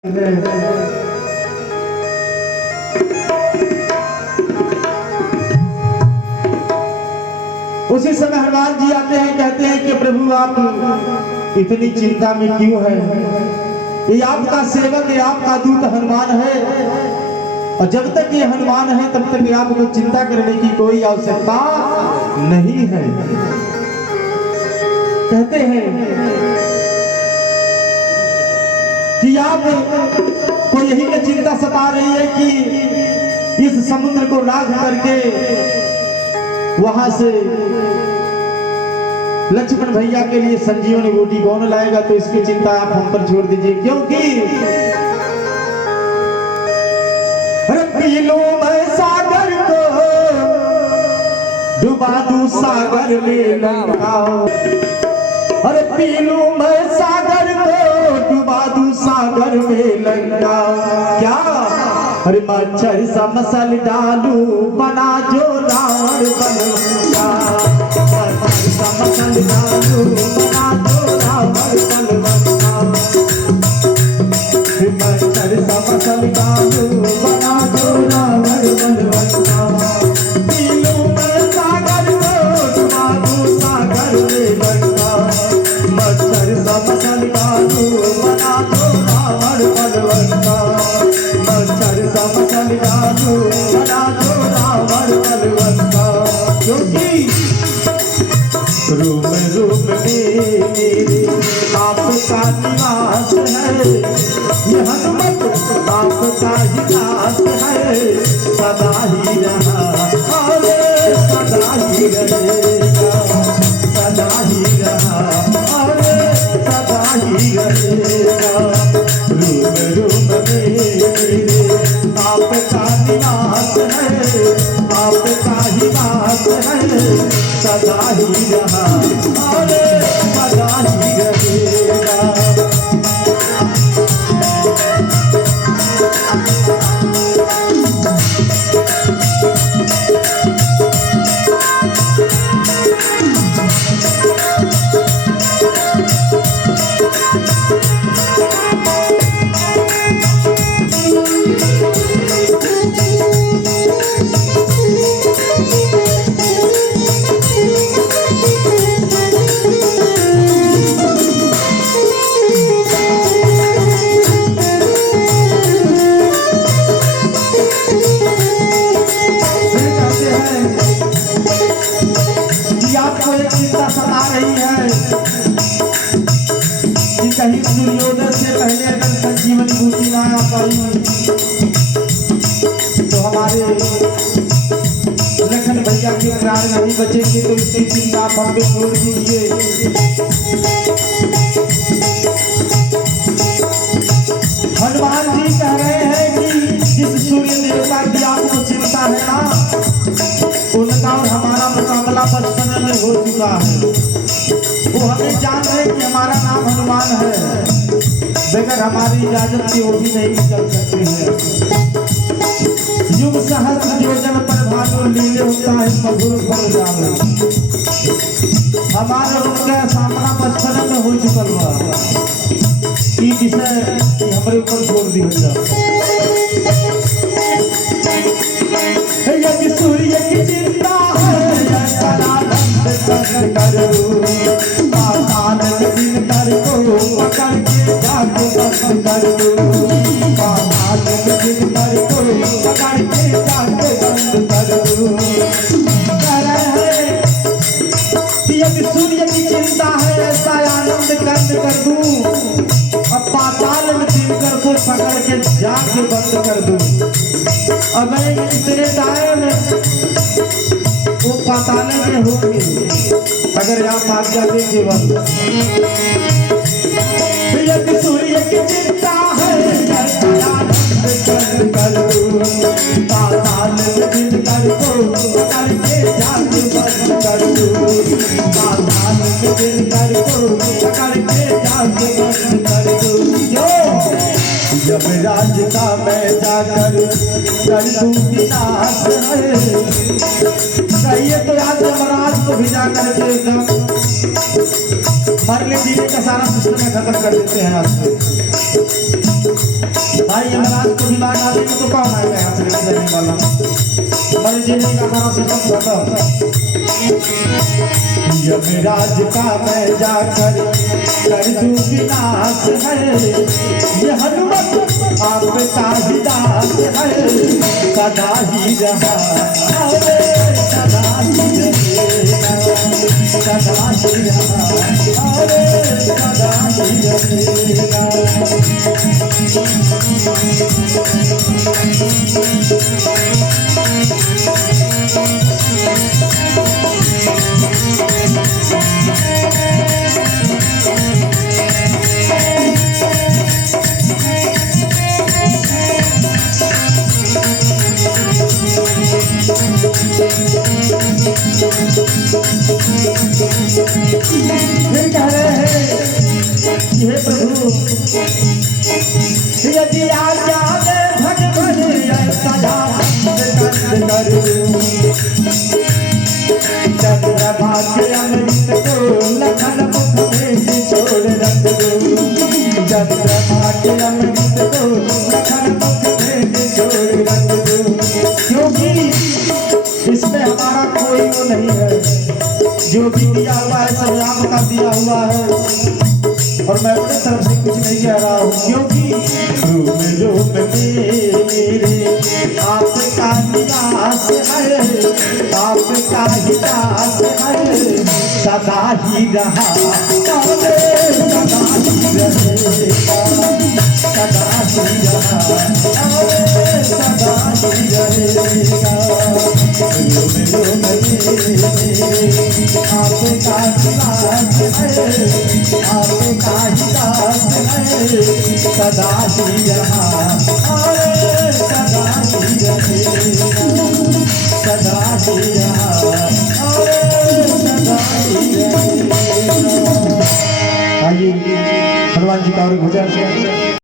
उसी समय हनुमान जी आते हैं, कहते हैं कि प्रभु आप इतनी चिंता में क्यों है? ये आपका सेवक है, आपका दूत हनुमान है, और जब तक ये हनुमान है तब तक आपको चिंता करने की कोई आवश्यकता नहीं है। कहते हैं कि आप को यही में चिंता सता रही है कि इस समुद्र को राग करके वहां से लक्ष्मण भैया के लिए संजीवनी बूटी कौन लाएगा, तो इसकी चिंता आप हम पर छोड़ दीजिए, क्योंकि पी लूं मैं सागर को डुबा दूं सागर में लंकाओ, अरे पी लूं मैं सागर को डुबा दूं सागर में लंका, क्या अरे मच्छर सा मसल डालू बना जो रावण बनूंगा, मच्छर सा मसल डालू बना जो रावण बनूंगा, मच्छर सा मसल डालू बना जो रावण बनूंगा, पी लूं मैं सागर को डुबा दूं सागर में लंका, मच्छर सा मसल डालू बना जो रावण बनूंगा, मच्छर सा मसल डालू बना जो रावण बनूंगा, क्योंकि रूम रूम में मेरे आपका निवास है, ये हनुमत आपका ही दास है, सदा ही रहा अरे सदा ही रहेगा, सदा ही रहा अरे सदा ही रहेगा, रूम रूम में मेरे आपका निवास है, आपका ही वास है, सदा ही रहा अरे सदा ही रहेगा। कहीं सूर्योदय से पहले अगर संजीवनी बूटी ना आ पाई तो हमारे लखन भैया के प्राण नहीं बचेंगे, तो इसकी चिंता आप हम पे छोड़ दीजिए। हनुमान जी कह रहे हैं कि जिस सूर्य देवता की आपको चिंता है ना, उनका और हमारा मुकाबला बचपन में हो चुका है। वो हमें जान रहे कि हमारा नाम हनुमान है, बगैर हमारी इजाजत के वो भी नहीं निकल सकते हैं। युग सहस्त्र योजन पर भानु लीले होता है मधुर फल जावे, हमारे उनका सामना बचपन में हो चुका हुआ, ये विषय हमारे ऊपर छोड़ दी हो जाए। यदि सूर्य की चिंता है पाताल में दिन कर को पकड़ के जाके दर्शन कर दो, पाताल में दिन कर को पकड़ के जाके दर्शन कर दो। कह रहे हैं कि यदि सूर्य की चिंता है ऐसा आनंद कंद कर दूं, अब पाताल में दिन कर को पकड़ के जाके बंद कर दूं। अब इतने टाइम वो पाताल में होंगे अगर आप आज्ञा देंगे बंद। यदि सूर्य की चिंता है कर दूं, पाताल में दिन कर को पकड़ के जाके बंद कर दूं, पाताल में दिन कर को पकड़ के जाके बंद कर दूं। जब राज का मैं जाकर कर दूं विनाश है, चाहिए तो आज महाराज को भिजा करके एकदम मरने जीने का सारा सिस्टम खत्म कर देते हैं आपको। भाई यमराज को भी मार डाले तो कौन आएगा यहाँ से लेने वाला? मर जीने का सारा सिस्टम खत्म। यमराज का मैं जाकर कर दूं विनाश है, ये हनुमत आपका ही दास है, सदा ही रहा अरे सदा ही रहेगा, सदा ही रहा अरे सदा ही रहेगा। फिर कह रहे हैं हे प्रभु यदि आज्ञा दे भगवान सदा कंद करूं, चंद्रमा के अमृत को लखन मुख में छोड़ रख दूं, चंद्रमा के अमृत को लखन मुख में छोड़ रख दूं, क्योंकि इसमें हमारा कोई वो नहीं है, जो भी दिया हुआ है सब आपका दिया हुआ है और मैं अपनी तरफ से कुछ नहीं कह रहा हूँ, क्योंकि रूप रूप मेरे आपका निवास है, आपका ही दास है, सदा ही रहा सदा ही रहेगा, सदा ही रहा सदा ही रहेगा। रूप रूप आपका निवास है, आपका ही दास है, सदा ही रहा सदा ही रहेगा, सदा ही रहा सदा ही रहेगा। आइए हनुमान जी का और भजन